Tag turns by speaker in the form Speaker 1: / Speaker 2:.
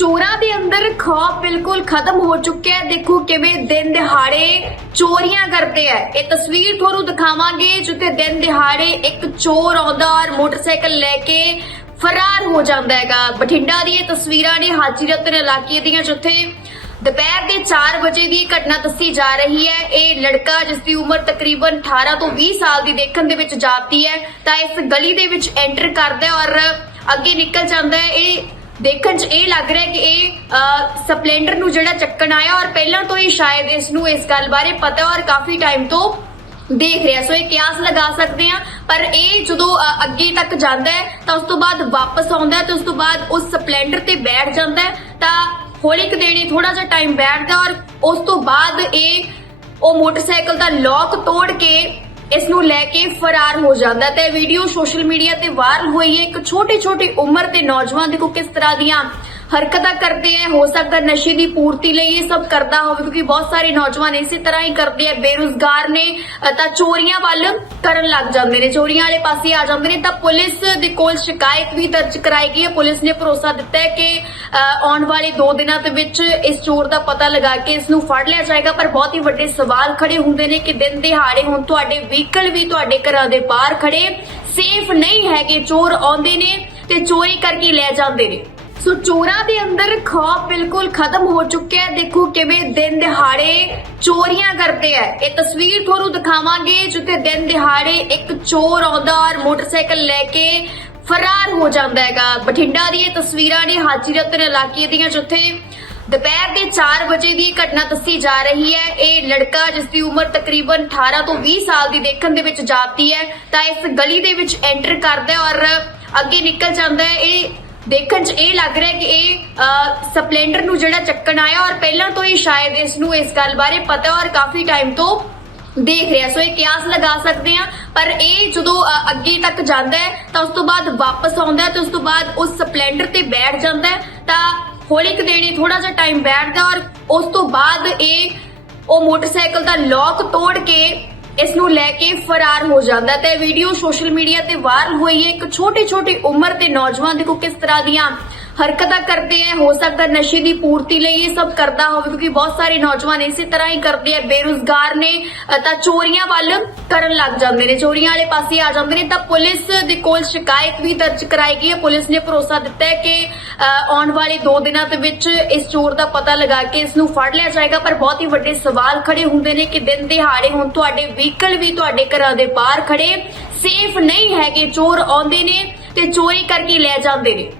Speaker 1: ਚੋਰਾਂ ਦੇ ਅੰਦਰ ਖੌਫ ਬਿਲਕੁਲ ਖਤਮ ਹੋ ਚੁੱਕਿਆ ਹੈ। ਦੇਖੋ ਕਿਵੇਂ ਦਿਨ ਦਿਹਾੜੇ ਚੋਰੀਆਂ ਕਰਦੇ ਆ। ਇਹ ਤਸਵੀਰ ਤੁਹਾਨੂੰ ਦਿਖਾਵਾਂਗੇ ਜਿੱਥੇ ਦਿਨ ਦਿਹਾੜੇ ਇੱਕ ਚੋਰ ਆਉਂਦਾ ਔਰ ਮੋਟਰਸਾਈਕਲ ਲੈ ਕੇ ਫਰਾਰ ਹੋ ਜਾਂਦਾ ਹੈਗਾ। ਬਠਿੰਡਾ ਦੀ ਇਹ ਤਸਵੀਰਾਂ ਨੇ ਹਾਜੀ ਰਤਨ ਇਲਾਕੇ ਦੀਆਂ, ਜਿੱਥੇ ਦੁਪਹਿਰ ਦੇ 4 ਵਜੇ ਦੀ ਘਟਨਾ ਦੱਸੀ ਜਾ ਰਹੀ ਹੈ। ਇਹ ਲੜਕਾ ਜਿਸ ਦੀ ਉਮਰ ਤਕਰੀਬਨ 18 ਤੋਂ 20 ਸਾਲ ਦੀ ਦੇਖਣ ਦੇ ਵਿੱਚ ਜਾਪਦੀ ਹੈ, ਤਾਂ ਇਸ ਗਲੀ ਦੇ ਵਿੱਚ ਐਂਟਰ ਕਰਦਾ ਔਰ ਅੱਗੇ ਨਿਕਲ ਜਾਂਦਾ ਹੈ। ਇਹ ਦੇਖਣ 'ਚ ਇਹ ਲੱਗ ਰਿਹਾ ਕਿ ਇਹ ਸਪਲੈਂਡਰ ਨੂੰ ਜਿਹੜਾ ਚੱਕਣ ਆਇਆ ਔਰ ਪਹਿਲਾਂ ਤੋਂ ਹੀ ਸ਼ਾਇਦ ਇਸ ਨੂੰ ਇਸ ਗੱਲ ਬਾਰੇ ਪਤਾ ਔਰ ਕਾਫੀ ਟਾਈਮ ਤੋਂ ਦੇਖ ਰਿਹਾ। ਸੋ ਇਹ ਕਿਆਸ ਲਗਾ ਸਕਦੇ ਆ ਪਰ ਇਹ ਜਦੋਂ ਅੱਗੇ ਤੱਕ ਜਾਂਦਾ ਹੈ, ਤਾਂ ਉਸ ਤੋਂ ਬਾਅਦ ਵਾਪਸ ਆਉਂਦਾ ਹੈ ਤੇ ਉਸ ਤੋਂ ਬਾਅਦ ਉਸ ਸਪਲੈਂਡਰ ਤੇ ਬੈਠ ਜਾਂਦਾ ਹੈ। ਤਾਂ ਹੌਲੀ ਕੁ ਦੇਣੀ ਥੋੜਾ ਜਿਹਾ ਟਾਈਮ ਬੈਠਦਾ ਔਰ ਉਸ ਤੋਂ ਬਾਅਦ ਇਹ, ਉਹ ਮੋਟਰਸਾਈਕਲ ਦਾ ਲੌਕ ਤੋੜ ਕੇ ਇਸ ਨੂੰ ਲੈ ਕੇ ਫਰਾਰ ਹੋ ਜਾਂਦਾ ਤੇ ਇਹ ਵੀਡੀਓ ਸੋਸ਼ਲ ਮੀਡੀਆ ਤੇ ਵਾਇਰਲ ਹੋਈ ਹੈ। ਇੱਕ ਛੋਟੀ ਛੋਟੀ ਉਮਰ ਤੇ ਨੌਜਵਾਨ ਦੇਖੋ ਕਿਸ ਤਰ੍ਹਾਂ ਦੀਆਂ ਹਰਕਤਾਂ ਕਰਦੇ ਆ, ਹੋ ਸਕਦਾ ਨਸ਼ੇ ਦੀ ਪੂਰਤੀ ਲਈ ਇਹ ਸਭ ਕਰਦਾ ਹੋਵੇ, ਕਿਉਂਕਿ ਬਹੁਤ ਸਾਰੇ ਨੌਜਵਾਨ ਇਸੇ ਤਰ੍ਹਾਂ ਹੀ ਕਰਦੇ ਆ, ਬੇਰੁਜ਼ਗਾਰ ਨੇ ਤਾਂ ਚੋਰੀਆਂ ਵੱਲ ਕਰਨ ਲੱਗ ਜਾਂਦੇ ਨੇ, ਚੋਰੀਆਂ ਵਾਲੇ ਪਾਸੇ ਆ ਜਾਂਦੇ ਨੇ, ਤਾਂ ਪੁਲਿਸ ਦੇ ਕੋਲ ਸ਼ਿਕਾਇਤ ਵੀ ਦਰਜ ਕਰਾਈ ਗਈ ਹੈ, ਪੁਲਿਸ ਨੇ ਭਰੋਸਾ ਦਿੱਤਾ ਹੈ ਕਿ ਆਉਣ ਵਾਲੇ 2 ਦਿਨਾਂ ਦੇ ਵਿੱਚ ਇਸ ਚੋਰ ਦਾ ਪਤਾ ਲਗਾ ਕੇ ਇਸ ਨੂੰ ਫੜ ਲਿਆ ਜਾਏਗਾ, ਪਰ ਬਹੁਤ ਹੀ ਵੱਡੇ ਸਵਾਲ ਖੜੇ ਹੁੰਦੇ ਨੇ ਕਿ ਦਿਨ ਦਿਹਾੜੇ ਹੁਣ ਤੁਹਾਡੇ ਵਹੀਕਲ ਵੀ ਤੁਹਾਡੇ ਘਰਾਂ ਦੇ ਬਾਹਰ ਖੜੇ, ਸੇਫ ਨਹੀਂ ਹੈਗੇ, ਚੋਰ ਆਉਂਦੇ ਨੇ ਤੇ ਚੋਰੀ ਕਰਕੇ ਲੈ ਜਾਂਦੇ ਨੇ। ਸੋ ਚੋਰਾਂ ਦੇ ਅੰਦਰ ਖੌਫ ਬਿਲਕੁਲ ਖਤਮ ਹੋ ਚੁੱਕਿਆ ਹੈ। ਦੇਖੋ ਕਿਵੇਂ ਦਿਨ ਦਿਹਾੜੇ ਚੋਰੀਆਂ ਕਰਦੇ ਆ। ਇਹ ਤਸਵੀਰ ਤੁਹਾਨੂੰ ਦਿਖਾਵਾਂਗੇ ਜਿੱਥੇ ਦਿਨ ਦਿਹਾੜੇ ਇੱਕ ਚੋਰ ਆਉਂਦਾ ਔਰ ਮੋਟਰਸਾਈਕਲ ਲੈ ਕੇ ਫਰਾਰ ਹੋ ਜਾਂਦਾ ਹੈਗਾ। ਬਠਿੰਡਾ ਦੀ ਇਹ ਤਸਵੀਰਾਂ ਨੇ ਹਾਜੀ ਰਤਨ ਇਲਾਕੇ ਦੀਆਂ, ਜਿੱਥੇ ਦੁਪਹਿਰ ਦੇ 4 ਵਜੇ ਦੀ ਇਹ ਘਟਨਾ ਦੱਸੀ ਜਾ ਰਹੀ ਹੈ। ਇਹ ਲੜਕਾ ਜਿਸ ਦੀ ਉਮਰ ਤਕਰੀਬਨ 18 ਤੋਂ 20 ਸਾਲ ਦੀ ਦੇਖਣ ਦੇ ਵਿੱਚ ਜਾਪਦੀ ਹੈ, ਤਾਂ ਇਸ ਗਲੀ ਦੇ ਵਿੱਚ ਐਂਟਰ ਕਰਦਾ ਹੈ ਔਰ ਅੱਗੇ ਨਿਕਲ ਜਾਂਦਾ ਹੈ। ਇਹ ਦੇਖਣ 'ਚ ਇਹ ਲੱਗ ਰਿਹਾ ਕਿ ਇਹ ਸਪਲੈਂਡਰ ਨੂੰ ਜਿਹੜਾ ਚੱਕਣ ਆਇਆ ਔਰ ਪਹਿਲਾਂ ਤੋਂ ਹੀ ਸ਼ਾਇਦ ਇਸ ਨੂੰ ਇਸ ਗੱਲ ਬਾਰੇ ਪਤਾ ਔਰ ਕਾਫੀ ਟਾਈਮ ਤੋਂ ਦੇਖ ਰਿਹਾ। ਸੋ ਇਹ ਕਿਆਸ ਲਗਾ ਸਕਦੇ ਆ ਪਰ ਇਹ ਜਦੋਂ ਅੱਗੇ ਤੱਕ ਜਾਂਦਾ ਹੈ, ਤਾਂ ਉਸ ਤੋਂ ਬਾਅਦ ਵਾਪਸ ਆਉਂਦਾ ਹੈ ਤੇ ਉਸ ਤੋਂ ਬਾਅਦ ਉਸ ਸਪਲੈਂਡਰ ਤੇ ਬੈਠ ਜਾਂਦਾ ਹੈ, ਤਾਂ ਹੌਲੀ ਕੁ ਦੇਣੀ ਥੋੜਾ ਜਿਹਾ ਟਾਈਮ ਬੈਠਦਾ ਔਰ ਉਸ ਤੋਂ ਬਾਅਦ ਇਹ, ਉਹ ਮੋਟਰਸਾਈਕਲ ਦਾ ਲੌਕ ਤੋੜ ਕੇ ਇਸ ਨੂੰ ਲੈ ਕੇ ਫਰਾਰ ਹੋ ਜਾਂਦਾ ਤੇ ਵੀਡੀਓ ਸੋਸ਼ਲ ਮੀਡੀਆ ਤੇ ਵਾਇਰਲ ਹੋਈ ਹੈ। ਇੱਕ ਛੋਟੀ ਛੋਟੀ ਉਮਰ ਤੇ ਨੌਜਵਾਨ ਦੇਖੋ ਕਿਸ ਤਰ੍ਹਾਂ ਦੀਆਂ ਹਰਕਤਾਂ ਕਰਦੇ ਆ, ਹੋ ਸਕਦਾ ਨਸ਼ੇ ਦੀ ਪੂਰਤੀ ਲਈ ਇਹ ਸਭ ਕਰਦਾ ਹੋਵੇ, ਕਿਉਂਕਿ ਬਹੁਤ ਸਾਰੇ ਨੌਜਵਾਨ ਇਸੇ ਤਰ੍ਹਾਂ ਹੀ ਕਰਦੇ ਆ, ਬੇਰੁਜ਼ਗਾਰ ਨੇ ਤਾਂ ਚੋਰੀਆਂ ਵੱਲ ਕਰਨ ਲੱਗ ਜਾਂਦੇ ਨੇ, ਚੋਰੀਆਂ ਵਾਲੇ ਪਾਸੇ ਆ ਜਾਂਦੇ ਨੇ, ਤਾਂ ਪੁਲਿਸ ਦੇ ਕੋਲ ਸ਼ਿਕਾਇਤ ਵੀ ਦਰਜ ਕਰਾਈ ਗਈ ਹੈ, ਪੁਲਿਸ ਨੇ ਭਰੋਸਾ ਦਿੱਤਾ ਹੈ ਕਿ ਆਉਣ ਵਾਲੇ 2 ਦਿਨਾਂ ਦੇ ਵਿੱਚ ਇਸ ਚੋਰ ਦਾ ਪਤਾ ਲਗਾ ਕੇ ਇਸ ਨੂੰ ਫੜ ਲਿਆ ਜਾਏਗਾ, ਪਰ ਬਹੁਤ ਹੀ ਵੱਡੇ ਸਵਾਲ ਖੜੇ ਹੁੰਦੇ ਨੇ ਕਿ ਦਿਨ ਦਿਹਾੜੇ ਹੁਣ ਤੁਹਾਡੇ ਵਹੀਕਲ ਵੀ ਤੁਹਾਡੇ ਘਰਾਂ ਦੇ ਬਾਹਰ ਖੜੇ, ਸੇਫ ਨਹੀਂ ਹੈਗੇ, ਚੋਰ ਆਉਂਦੇ ਨੇ ਤੇ ਚੋਰੀ ਕਰਕੇ ਲੈ ਜਾਂਦੇ ਨੇ।